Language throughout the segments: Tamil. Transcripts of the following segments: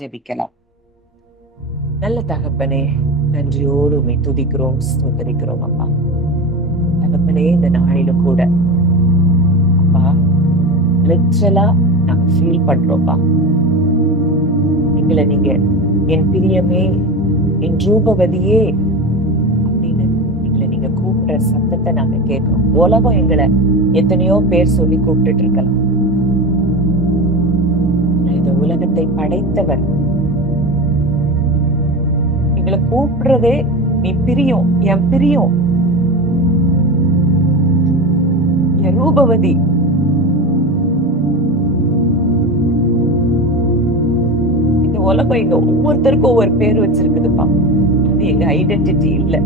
ஜெபிக்கலாம். நல்ல தகப்பனே, நன்றியோடு உம்மை துதிக்கிறோம், ஸ்தோத்தரிக்கிறோம் அப்பா. தகப்பனே, இந்த நாளில கூட அப்பா லிட்ரலா நாங்க ஃபீல் பண்றோம்ப்பா. எங்களை நீங்க என் பிரியமே, என் ரூபவதியே அப்படின்னு எங்களை நீங்க கூப்பிடுற சத்தத்தை நாங்க கேட்கிறோம். உலகம் எங்களை எத்தனையோ பேர் சொல்லி கூப்பிட்டுட்டு இருக்கலாம். இந்த உலகத்தை படைத்தவர் எங்களை கூப்பிடுறதே நீ பிரியம், என் பிரியம், என் ரூபவதி. இந்த உலகம் எங்க ஒவ்வொருத்தருக்கும் ஒவ்வொரு பேர் வச்சிருக்குதுப்பா. அது எங்க ஐடென்டிட்டி இல்ல.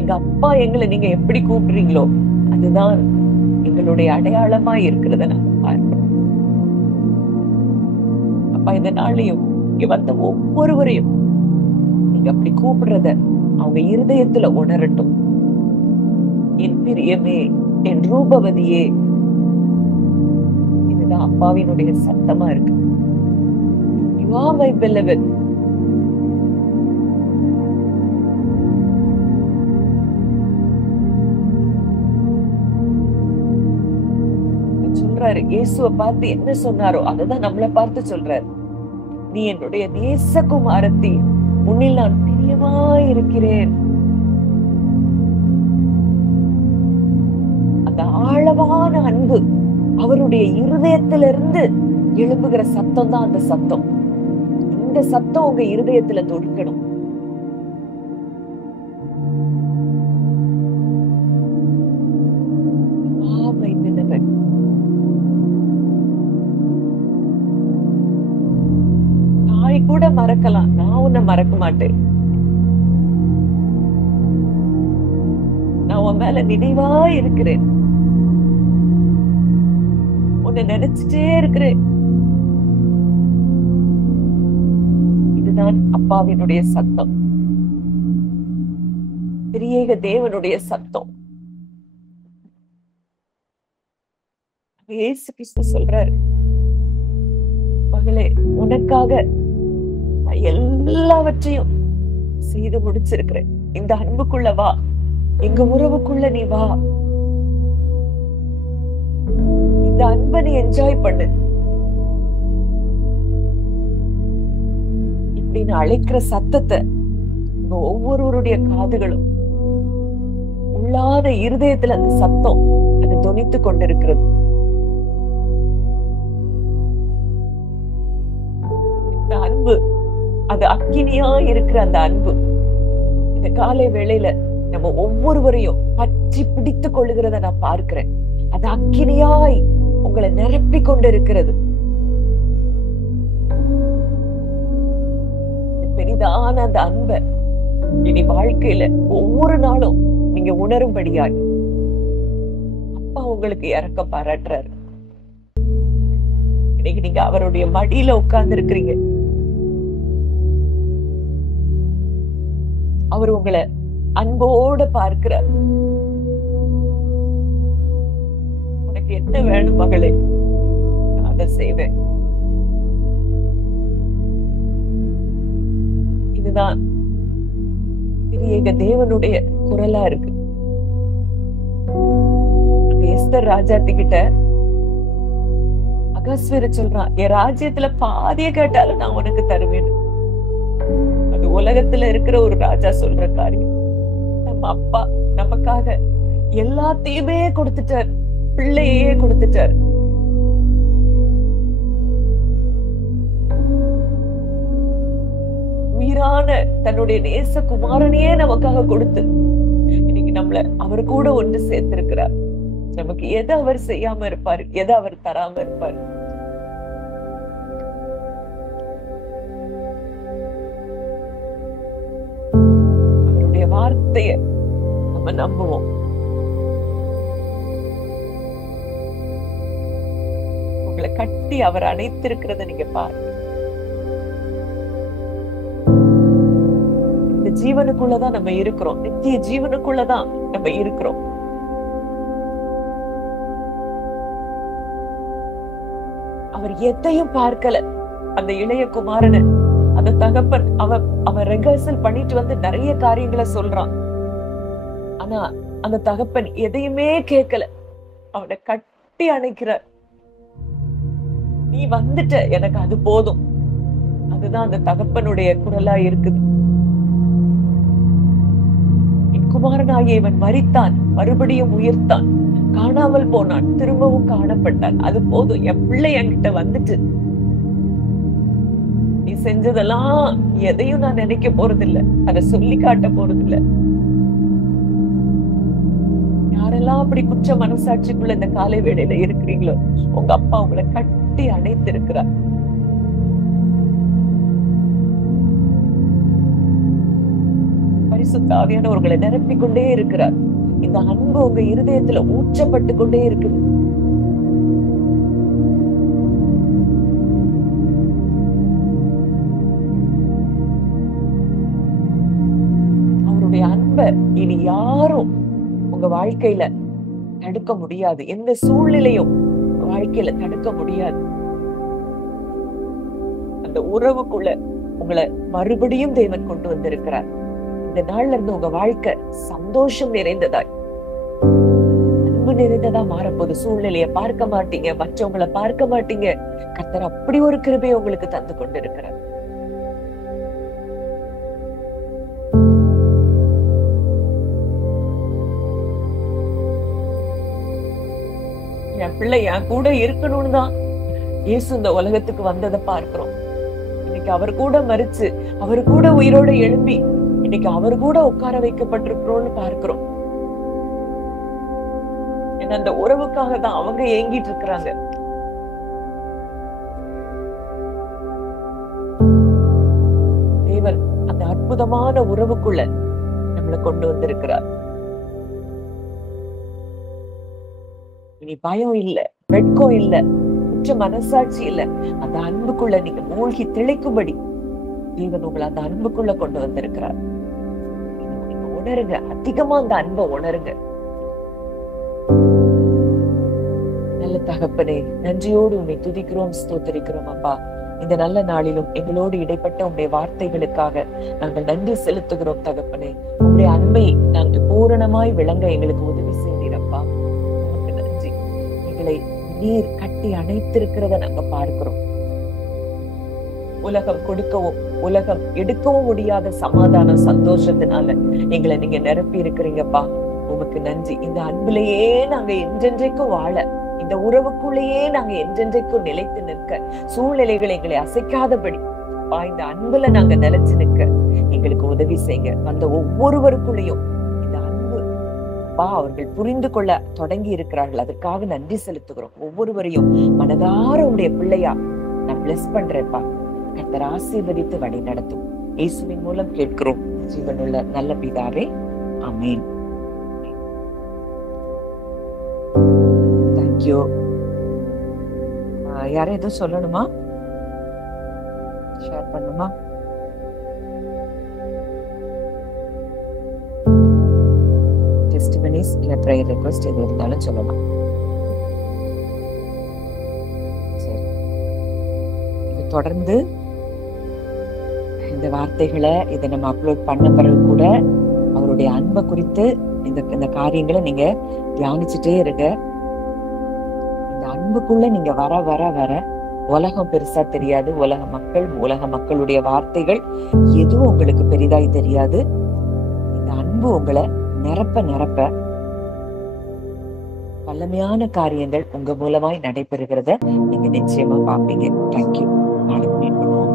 எங்க அப்பா எங்களை நீங்க எப்படி கூப்பிடுறீங்களோ அதுதான் எங்களுடைய அடையாளமா இருக்கிறத நாங்க பார்க்கிறோம். அப்பா, இந்த நாளையும் இங்க வந்த ஒவ்வொருவரையும் நீங்க அப்படி கூப்பிடுறத அவங்க இருதயத்துல உணரட்டும். என் பிரியமே, என் ரூபவதியே, இதுதான் அப்பாவினுடைய சத்தமா இருக்கு. You are my beloved. சொல்றாரு, இயேசுவை பார்த்து என்ன சொன்னாரோ அததான் நம்மளை பார்த்து சொல்றாரு. நீ என்னுடைய நேசகுமாரத்தி, உன்னில் நான் பிரியமாய் இருக்கிறேன். அந்த ஆழமான அன்பு அவருடைய இருதயத்திலிருந்து எழுப்புகிற சத்தம் தான் அந்த சத்தம். இந்த சத்தம் உங்க இருதயத்துல தொடுக்கணும். தாய் கூட மறக்கலாம், நான் உன்னை மறக்க மாட்டேன். நான் உன் மேல நினைவா இருக்கிறேன், உன்னை நினைச்சிட்டே இருக்கிறேன். இதுதான் அப்பாவினுடைய சத்தம், திரியேக தேவனுடைய சத்தம். இயேசு கிறிஸ்து சொல்றாரு, மகளே, உனக்காக நான் எல்லாவற்றையும் செய்து முடிச்சிருக்கிறேன். இந்த அன்புக்குள்ள வா, எங்க உறவுக்குள்ள நீ வா, இந்த அன்பை நீ என்ஜாய் பண்ணு. இப்படின்னு அழைக்கிற சத்தத்தை ஒவ்வொருவருடைய காதுகளும் உள்ளாத இருதயத்துல அந்த சத்தம் அது தொனித்து கொண்டிருக்கிறது. இந்த அன்பு அது அக்கினியா இருக்கிற அந்த அன்பு இந்த காலை வேளையில நம்ம ஒவ்வொருவரையும் பற்றி பிடித்துக் கொள்ளுகிறத நான் பார்க்கிறேன். அது அக்கினியாய் உங்களை நிரப்பி கொண்டிருக்கிறது. பெரிதான அந்த அன்பை இனி வாழ்க்கையில ஒவ்வொரு நாளும் நீங்க உணரும்படியாய் அப்பா உங்களுக்கு இரக்கம் பாராட்டுறாரு. இன்னைக்கு நீங்க அவருடைய மடியில உட்கார்ந்து இருக்கிறீங்க. அவர் உங்களை அன்போட பார்க்கிறார். உனக்கு என்ன வேணும் மகளே, நான் அதை செய்வேன். இதுதான் திரியேக தேவனுடைய குரலா இருக்கு. எஸ்தர் ராஜாத்தி கிட்ட அகஸ்வேரு சொல்றான், என் ராஜ்யத்துல பாதிய கேட்டாலும் நான் உனக்கு தருவேன். அது உலகத்துல இருக்கிற ஒரு ராஜா சொல்ற காரியம். நம்ம அப்பா நமக்காக எல்லாத்தையுமே கொடுத்துட்டார், பிள்ளையே கொடுத்துட்டார். உயிரான தன்னுடைய நேச குமாரனையே நமக்காக கொடுத்து இன்னைக்கு நம்மள அவர் கூட ஒன்று சேர்த்திருக்கிறார். நமக்கு எதை அவர் செய்யாம இருப்பாரு, எதை அவர் தராம இருப்பாரு? அவருடைய வார்த்தைய நம்ம நம்புவோம். உங்களை கட்டி அவர் அணைத்திருக்கிறத நீங்க பாருங்க. இந்த ஜீவனுக்குள்ளதான் நம்ம இருக்கிறோம், நித்திய ஜீவனுக்குள்ளதான் நம்ம இருக்கிறோம். அவர் எதையும் பார்க்கல. அந்த இளைய குமாரனை அந்த தகப்பன் அவன் ரெகர்சல் பண்ணிட்டு வந்து நிறைய காரியங்களை சொல்றான். ஆனா அந்த தகப்பன் எதையுமே கேட்கல. அவனை கட்டி அணைக்கிறார். நீ வந்துட்ட, எனக்கு அது போதும். அதுதான் அந்த தகப்பனுடைய குரலா இருக்குது. என் குமாரனாகிய இவன் மரித்தான், மறுபடியும் உயிர்த்தான், காணாமல் போனான், திரும்பவும் காணப்பட்டான், அது போதும், என் பிள்ளை என்கிட்ட வந்துட்டு. நீ செஞ்சதெல்லாம் எதையும் நான் நினைக்க போறதில்ல, அதை சொல்லி காட்ட போறதில்ல. யாரெல்லாம் அப்படி குற்ற மனசாட்சிக்குள்ள இந்த காலை வேளையில இருக்கிறீங்களோ, உங்க அப்பா உங்களை கட்டி அணைத்து இருக்கிறார். பரிசுத்த ஆவியானவர்களை நிரப்பிக் கொண்டே இருக்கிறார். இந்த அன்பு உங்க இருதயத்துல ஊற்றப்பட்டு கொண்டே இருக்குது. அவருடைய அன்பை இனி யாரும் உங்க வாழ்க்கையில தடுக்க முடியாது. எந்த சூழ்நிலையும் வாழ்க்கையில தடுக்க முடியாது. அந்த உறவுக்குள்ள உங்களை மறுபடியும் தேவன் கொண்டு வந்திருக்கிறார். இந்த நாள்ல இருந்து உங்க வாழ்க்கை சந்தோஷம் நிறைந்ததாய், அன்பு நிறைந்ததா மாறப்போது. சூழ்நிலையை பார்க்க மாட்டீங்க, மற்றவங்களை பார்க்க மாட்டீங்க. கர்த்தர் அப்படி ஒரு கிருபையை உங்களுக்கு தந்து கொண்டு இருக்கிறார். என் பிள்ளை என் கூட இருக்கணும்னு தான் இயேசு இந்த உலகத்துக்கு வந்ததை பார்க்கிறோம். இன்னைக்கு அவர் கூட மரிச்சு, அவர் கூட உயிரோட எழும்பி, இன்னைக்கு அவர் கூட உட்கார வைக்கப்பட்டிருக்கிறோம்னு பார்க்கிறோம். ஏன்னா அந்த உறவுக்காக தான் அவங்க ஏங்கிட்டு இருக்கிறாங்க. தேவன் அந்த அற்புதமான உறவுக்குள்ள நம்மளை கொண்டு வந்திருக்கிறார். இனி பயம் இல்ல, வெட்கம் இல்ல, குற்ற மனசாட்சி இல்ல. அந்த அன்புக்குள்ள நீங்க மூழ்கி திளைக்கும்படி தேவன் உங்களை அந்த அன்புக்குள்ள கொண்டு வந்திருக்கிறார். நீங்க உணருங்க, அதிகமா அந்த அன்பை உணருங்க. நல்ல தகப்பனே, நன்றியோடு உன்னை துதிக்கிறோம், ஸ்தோத்திரிக்கிறோம் அப்பா. இந்த நல்ல நாளிலும் எங்களோடு இடைப்பட்ட உங்களுடைய வார்த்தைகளுக்காக நாங்கள் நன்றி செலுத்துகிறோம் தகப்பனே. உங்களுடைய அன்பை நாங்கள் பூரணமாய் விளங்க எங்களுக்கு உதவி செய்தீரப்பா. நீர் கட்டி அணைத்திருக்கிறத நாங்க பார்க்கிறோம். உலகம் கொடுக்கவும் உலகம் எடுக்கவும் முடியாத சமாதான சந்தோஷத்தினால எங்களை நீங்க நிரப்பி இருக்கிறீங்கப்பா. உமக்கு நன்றி. இந்த அன்பிலேயே நாங்க என்றென்றைக்கும் வாழ, இந்த உறவுக்குள்ளேயே நாங்க என்றென்றைக்கும் நிலைத்து நிற்க, சூழ்நிலைகளை எங்களை அசைக்காதபடி இந்த அன்புல நாங்க நிலைச்சு நிற்க எங்களுக்கு உதவி செய்யுங்க. அந்த ஒவ்வொருவருக்குள்ளேயும் அவர்கள் புரிந்து கொள்ள தொடங்கி இருக்கிறார்கள். அதற்காக நன்றி செலுத்துகிறோம். ஒவ்வொருவரையும் மனதார உடைய பிள்ளையா நான் பிளஸ் பண்றேன்ப்பா. கர்த்தர் ஆசீர்வதித்து வழி நடத்தும். இயேசுவின் மூலம் கேட்கிறோம் ஜீவனுள்ள நல்ல பிதாவே, ஆமென். தேங்க்யூ. யாரும் எதுவும் சொல்லணுமா? ஷேர் பண்ணுமா? டெஸ்டிமனிஸ் இல்ல பிரேயர் ரிக்வெஸ்ட் எது இருந்தாலும் சொல்லலாம். சரி, இது தொடர்ந்து இந்த வார்த்தைகளை இதை நம்ம அப்லோட் பண்ண பிறகு கூட அவருடைய அன்பை குறித்து இந்த காரியங்களை நீங்க தியானிச்சுட்டே இருங்க. இந்த அன்புக்குள்ள நீங்க வர வர வர உலகம் பெருசா தெரியாது. உலக மக்களுடைய வார்த்தைகள் எதுவும் உங்களுக்கு பெரிதாய் தெரியாது. இந்த அன்பு உங்களை நிரப்ப நிரப்ப வல்லமையான காரியங்கள் உங்க மூலமாய் நடைபெறுகிறத நீங்க நிச்சயமா பாப்பீங்க. தேங்க்யூ. நாளைக்கு மீட் பண்ணுவோம்.